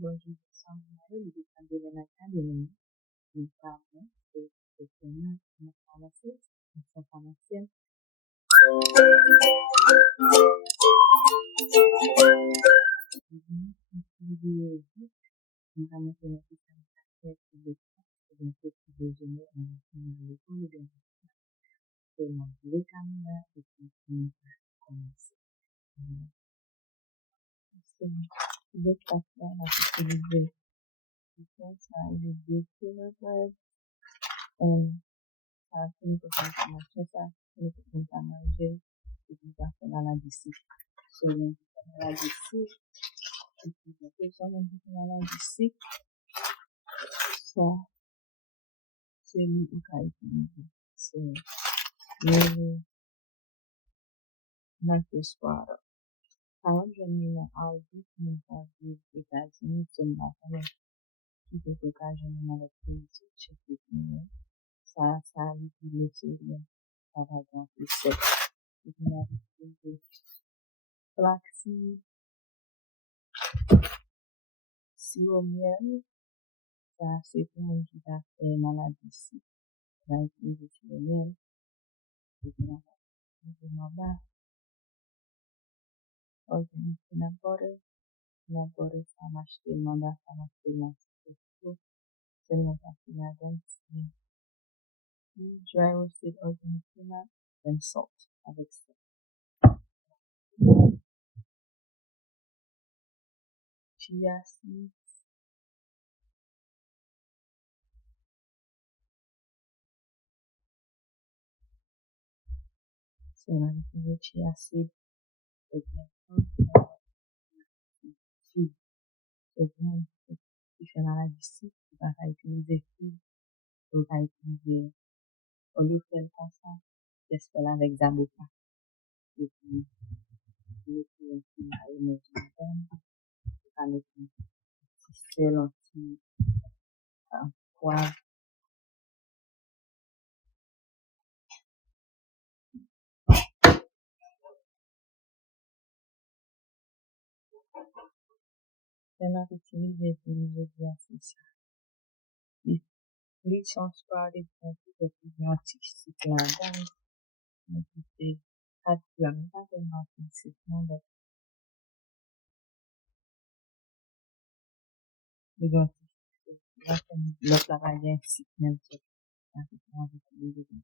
bonjour, le détail de l'académie, le parent, le professionnel, le pharmacien, le pharmacien. So, c'est lui qui a utilisé. C'est le Marcus Water. Par exemple, j'aime bien Aldi, même pas aux États-Unis, c'est ma famille qui peut occasionner dans le pays, chez les clients. Ça, le sodium, par exemple, le sec. Et puis, on a utilisé flaxseed, sirop miel. Ça, c'est pour un qui a fait maladie ici. On va utiliser sirop miel. Et puis, on va utiliser en bas. Organic peanut butter. Peanut butter, ça marche tellement bas, ça marche tellement tout. Seulement ça qui m'a donné, c'est dry roasted organic peanut and salt avec ça. Chia seeds. So, on a utilisé chia seeds. Et bien, seeds. Et bien, qui fait maladie ici, on va utiliser seeds. On va utiliser olifel comme ça. J'espère avec zabuka. Et puis, le petit qui a une autre avec un petit sel, un petit poivre. On a utilisé ça. Les sont sprouted pour tout le anticycle là-dedans. Donc, c'est pas tellement anticycle, mais les anticycles. Là, comme le travail ainsi, même si on a utilisé des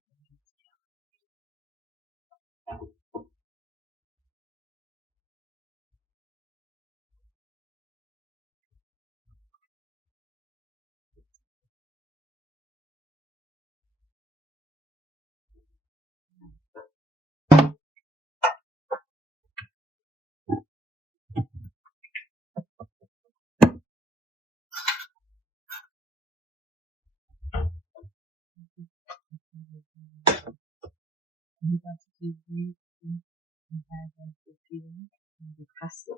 des cassettes.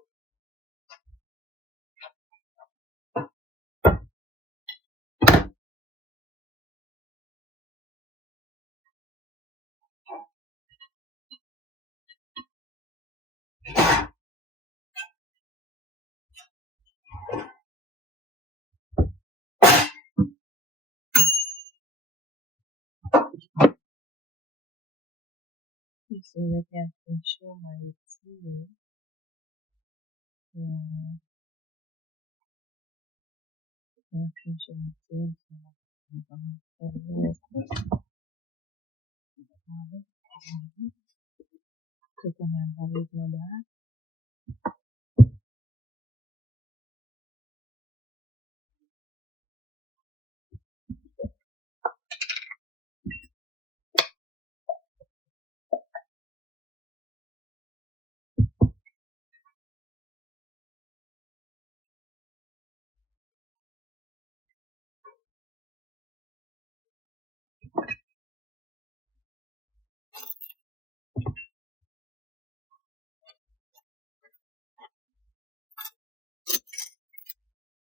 So, le casting show m'a utilisé. Un pinch of salt. Coconut avec là-bas.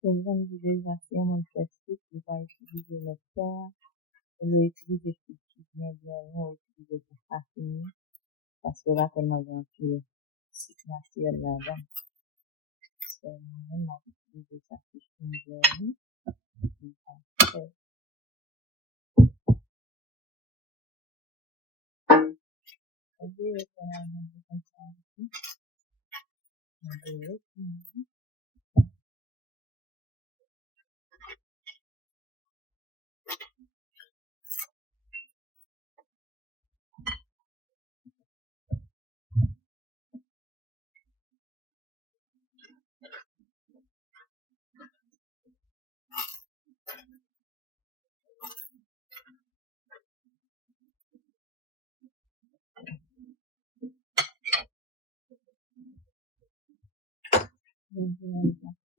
Pour une visualisation en plastique, on va utiliser le fer. On va utiliser ce qui vient bien, on va utiliser pour affiner. Parce que là, tellement bien fait, c'est naturel là-dedans. C'est vraiment utiliser ça qui journey. Okay. Every week when I'm in different society, every week,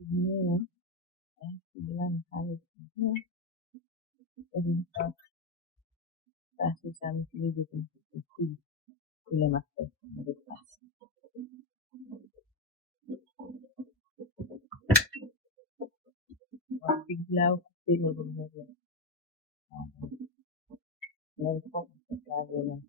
new, to learn how to do every stuff that is utilized in cool master in the class. One big love, big little movie, never thought of that.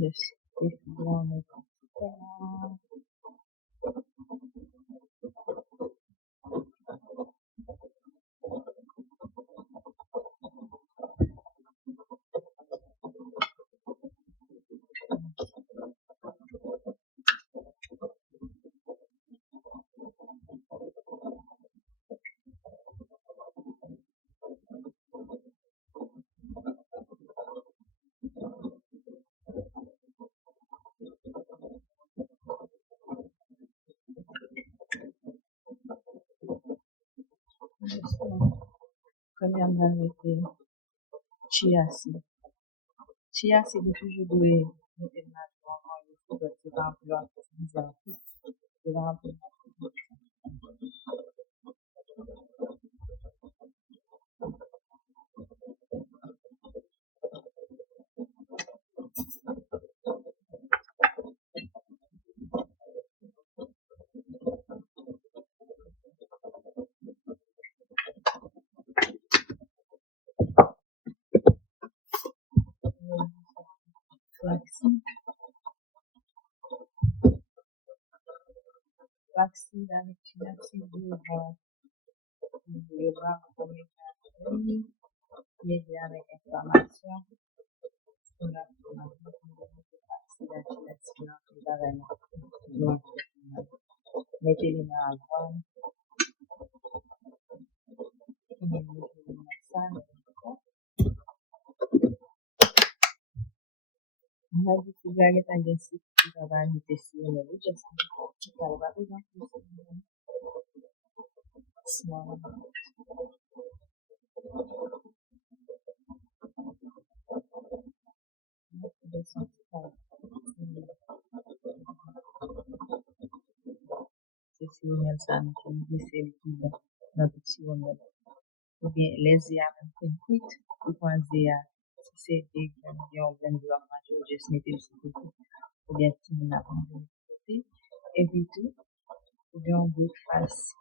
Yes, if you want to comme on a été chia seed. Chia seed est toujours doué de naturellement, il faut que tu vas vouloir utiliser en plus. Tu vas vouloir flaxseed. Flaxseed avec chia seed, il va comme il y a avec inflammation. On a flaxseed avec chia seed, on va vraiment mettez-les dans la voile, mettez-les dans la salle. On a dit que j'allais pas dire si tu vas ajouter sur le lit, je sais pas si tu vas avoir besoin de small. C'est si on aime ça, on utilise c'est tout bon, dans petit on aime. Ou bien les zéas même qu'on cuite, ou quand zéas, si c'est des graines, on vient de leur manger, juste mettez le sur côté, ou bien si on a mangé de côté, et puis tout, ou bien on goûte face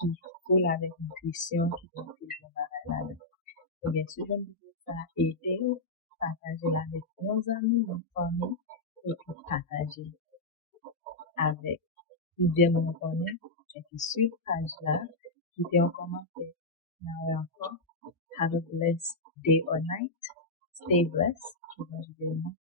qui colle avec nutrition, qui donne plus de malade. Eh bien, ce jeune vidéo, ça a aidé, partager avec nos amis, nos familles, et puis partager avec plusieurs mon connaît, qui sur page-là, qui était en commentaire. Now, encore, have a blessed day or night. Stay blessed. Je vous